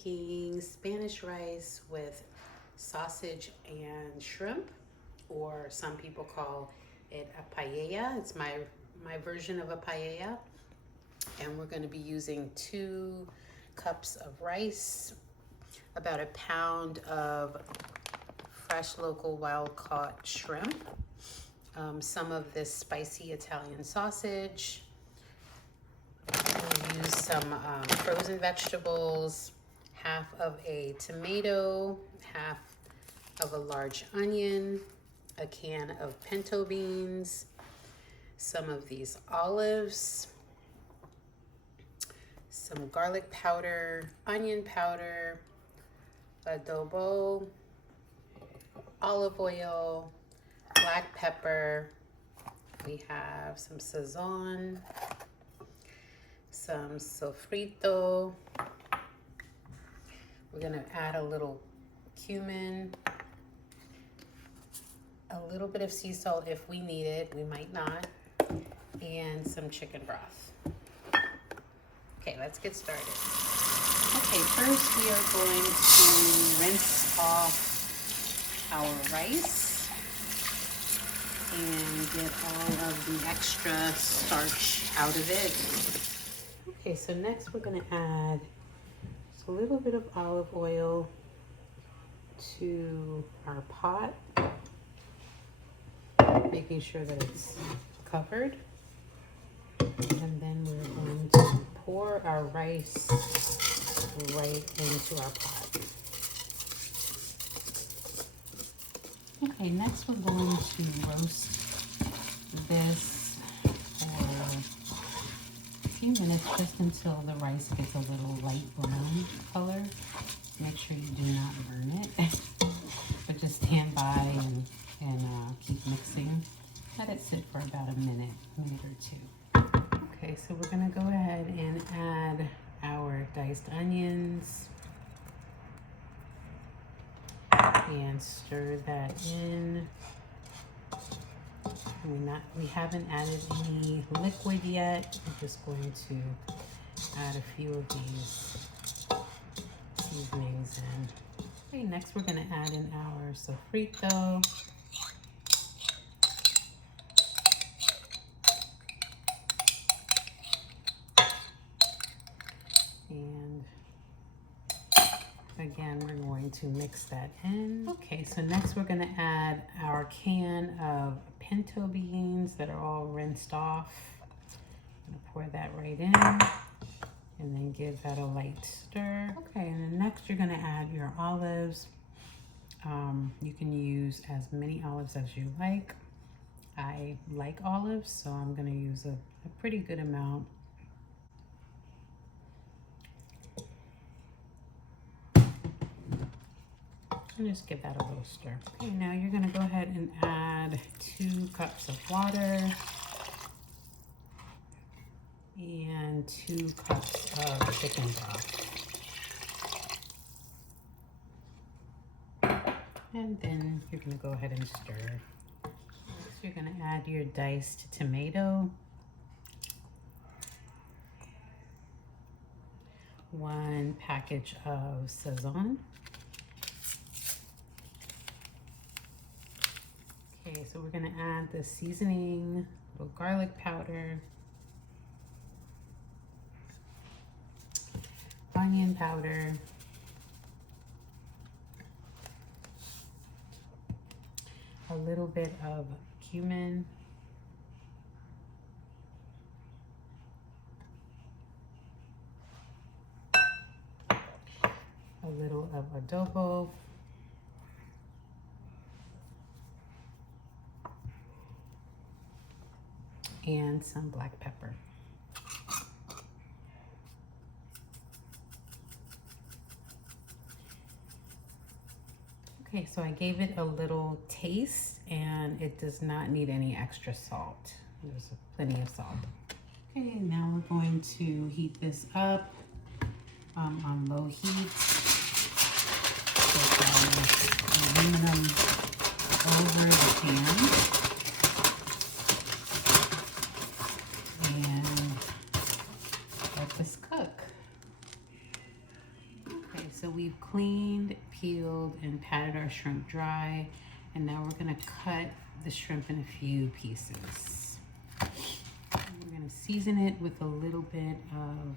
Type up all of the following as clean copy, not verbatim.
making Spanish rice with sausage and shrimp, or some people call it a paella. It's my version of a paella. And we're going to be using 2 cups of rice, about a pound of fresh local wild caught shrimp, some of this spicy Italian sausage. We'll use some frozen vegetables, half of a tomato, half of a large onion, a can of pinto beans, some of these olives, some garlic powder, onion powder, adobo, olive oil, black pepper. We have some sazon, some sofrito. We're gonna add a little cumin, a little bit of sea salt if we need it, we might not, and some chicken broth. Okay, let's get started. Okay, first we are going to rinse off our rice and get all of the extra starch out of it. Okay, so next we're going to add just a little bit of olive oil to our pot, making sure that it's covered. And then we're going to pour our rice right into our pot. Okay, next we're going to roast this for a few minutes, just until the rice gets a little light brown color. Make sure you do not burn it, but just stand by and keep mixing. Let it sit for about a minute or 2. Okay, so we're gonna go ahead and add our diced onions and stir that in. We haven't added any liquid yet. I'm just going to add a few of these seasonings in. Okay, next we're gonna add in our sofrito. And again, we're going to mix that in. Okay, so next we're going to add our can of pinto beans that are all rinsed off. I'm going to pour that right in and then give that a light stir. Okay, and then next you're going to add your olives. You can use as many olives as you like. I like olives, so I'm going to use a pretty good amount. And just give that a little stir. Okay, now you're gonna go ahead and add 2 cups of water and 2 cups of chicken broth. And then you're gonna go ahead and stir. Next, you're gonna add your diced tomato, 1 package of sazon. Okay, so we're gonna add the seasoning, a little garlic powder, onion powder, a little bit of cumin, a little of adobo, and some black pepper. Okay, so I gave it a little taste and it does not need any extra salt. There's plenty of salt. Okay, now we're going to heat this up on low heat. Put aluminum over the pan. And let this cook. Okay, shrimp dry. And now we're gonna cut the shrimp in a few pieces. We're gonna season it with a little bit of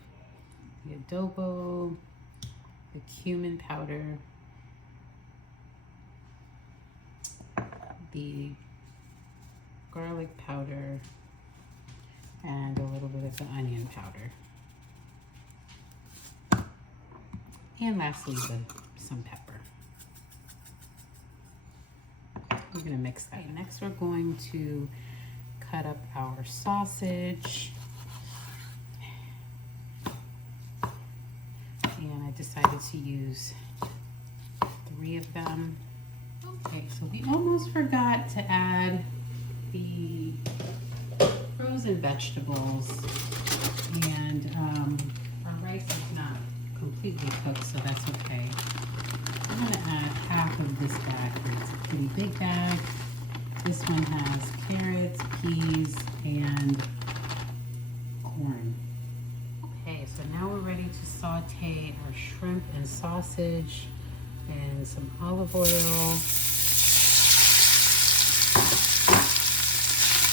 the adobo, the cumin powder, the garlic powder, and a little bit of the onion powder. And lastly, some pepper. We're gonna mix that. Okay, next we're going to cut up our sausage. And I decided to use 3 of them. Okay, so we almost forgot to add the frozen vegetables, and our rice is not completely cooked, so that's okay. I'm gonna add half of this bag. It's a pretty big bag. This one has carrots, peas, and corn. Okay, so now we're ready to saute our shrimp and sausage and some olive oil.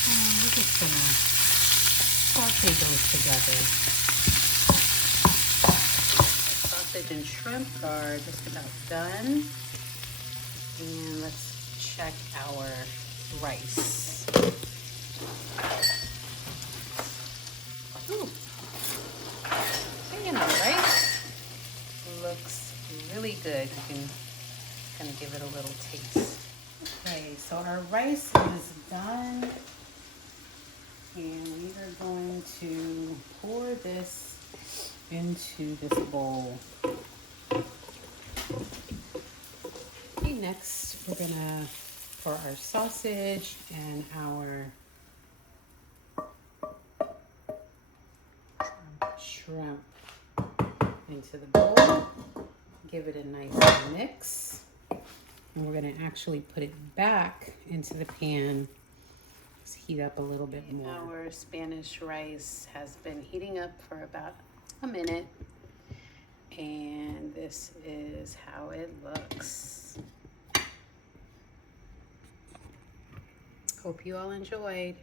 And we're just gonna saute those together. Sausage and shrimp are just about done. And let's check our rice. Ooh. You know, rice looks really good. You can kind of give it a little taste. Okay, so our rice is done. And we are going to pour this into this bowl. Okay, next we're gonna pour our sausage and our shrimp into the bowl. Give it a nice mix. And we're gonna actually put it back into the pan. Let's heat up a little bit more. Our Spanish rice has been heating up for about a minute, and this is how it looks. Hope you all enjoyed.